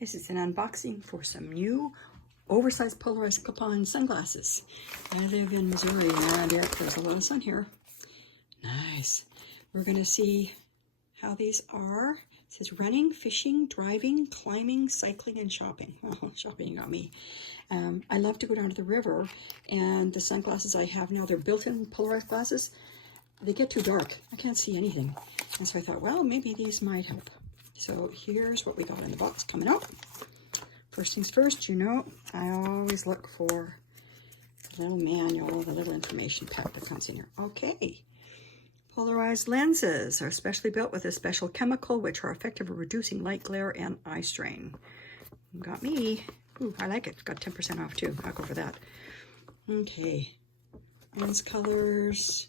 This is an unboxing for some new oversized polarized clip-on sunglasses. I live in Missouri and there's a lot of sun here. Nice. We're going to see how these are. It says running, fishing, driving, climbing, cycling, and shopping. Oh, shopping got me. I love to go down to the river, and the sunglasses I have now, they're built-in polarized glasses. They get too dark. I can't see anything. And so I thought, well, maybe these might help. So here's what we got in the box coming up. First things first, you know, I always look for the little manual, the little information pack that comes in here. Okay. Polarized lenses are specially built with a special chemical which are effective at reducing light glare and eye strain. Got me. Ooh, I like it. It's got 10% off too. I'll go for that. Okay. Lens colors.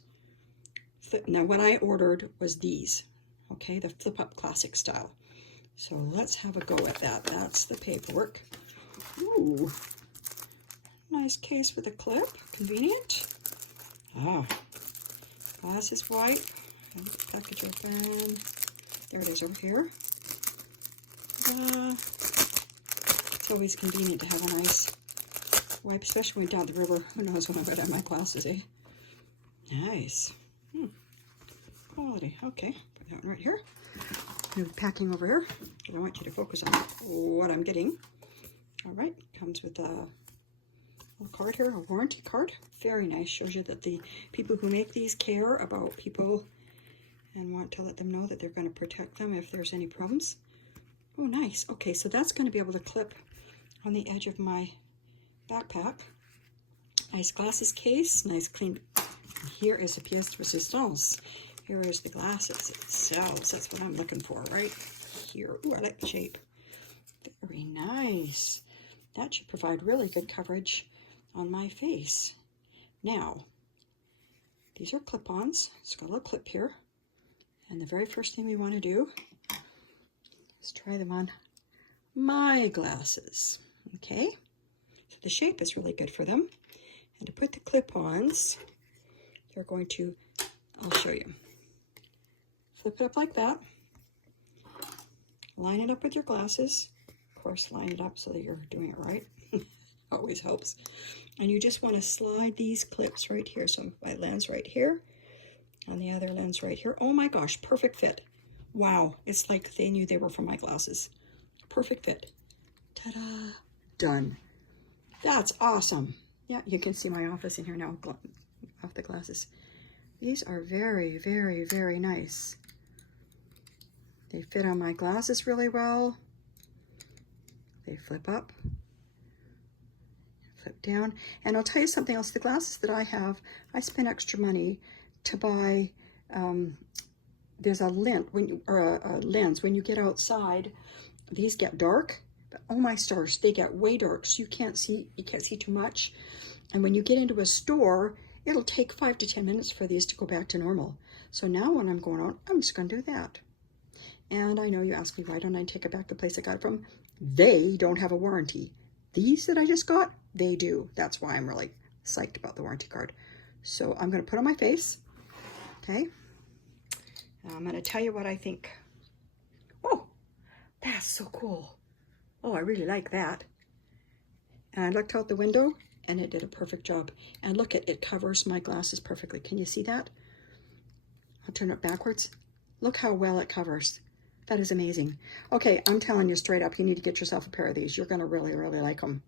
Now what I ordered was these. Okay, the flip-up classic style. So let's have a go at that. That's the paperwork. Ooh. Nice case with a clip. Convenient. Ah. Glasses wipe. Package open. There it is over here. It's always convenient to have a nice wipe, especially when down the river. Who knows when I'm going to have my glasses, eh? Nice. Quality. Okay, put that one right here. Move packing over here. I want you to focus on what I'm getting. All right, comes with a little card here, a warranty card. Very nice. Shows you that the people who make these care about people and want to let them know that they're going to protect them if there's any problems. Oh, nice. Okay, so that's going to be able to clip on the edge of my backpack. Nice glasses case, nice clean. Here is a pièce de résistance. Here is the glasses themselves. That's what I'm looking for right here. Ooh, I like the shape. Very nice. That should provide really good coverage on my face. Now, these are clip-ons. It's got a little clip here. And the very first thing we want to do is try them on my glasses. Okay? So the shape is really good for them. And to put the clip-ons, they're going to, I'll show you. Flip it up like that. Line it up with your glasses. Of course, line it up so that you're doing it right. Always helps. And you just want to slide these clips right here. So my lens right here, on the other lens right here. Oh my gosh, perfect fit. Wow, it's like they knew they were for my glasses. Perfect fit. Ta-da! Done. That's awesome. Yeah, you can see my office in here now off the glasses. These are very, very, very nice. They fit on my glasses really well. They flip up, flip down. And I'll tell you something else. The glasses that I have, I spent extra money to buy. There's a lens when you get outside. These get dark, but oh my stars, they get way dark, so you can't see too much. And when you get into a store, it'll take 5 to 10 minutes for these to go back to normal. So now when I'm going out, I'm just going to do that. And I know you ask me, why don't I take it back to the place I got it from? They don't have a warranty. These that I just got, they do. That's why I'm really psyched about the warranty card. So I'm going to put on my face. Okay. I'm going to tell you what I think. Oh, that's so cool. Oh, I really like that. And I looked out the window and it did a perfect job. And look, it covers my glasses perfectly. Can you see that? I'll turn it backwards. Look how well it covers. That is amazing. Okay, I'm telling you straight up, you need to get yourself a pair of these. You're going to really, really like them.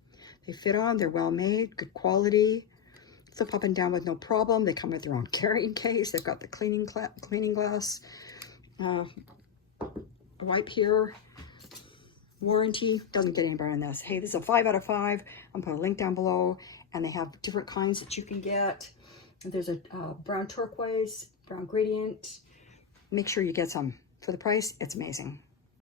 They fit on, they're well made, good quality. Flip up and down with no problem. They come with their own carrying case. They've got the cleaning glass, wipe here, warranty. Doesn't get any better than this. Hey, this is a 5 out of 5. I'm put a link down below, and they have different kinds that you can get. There's a brown turquoise, brown gradient. Make sure you get some. For the price, it's amazing.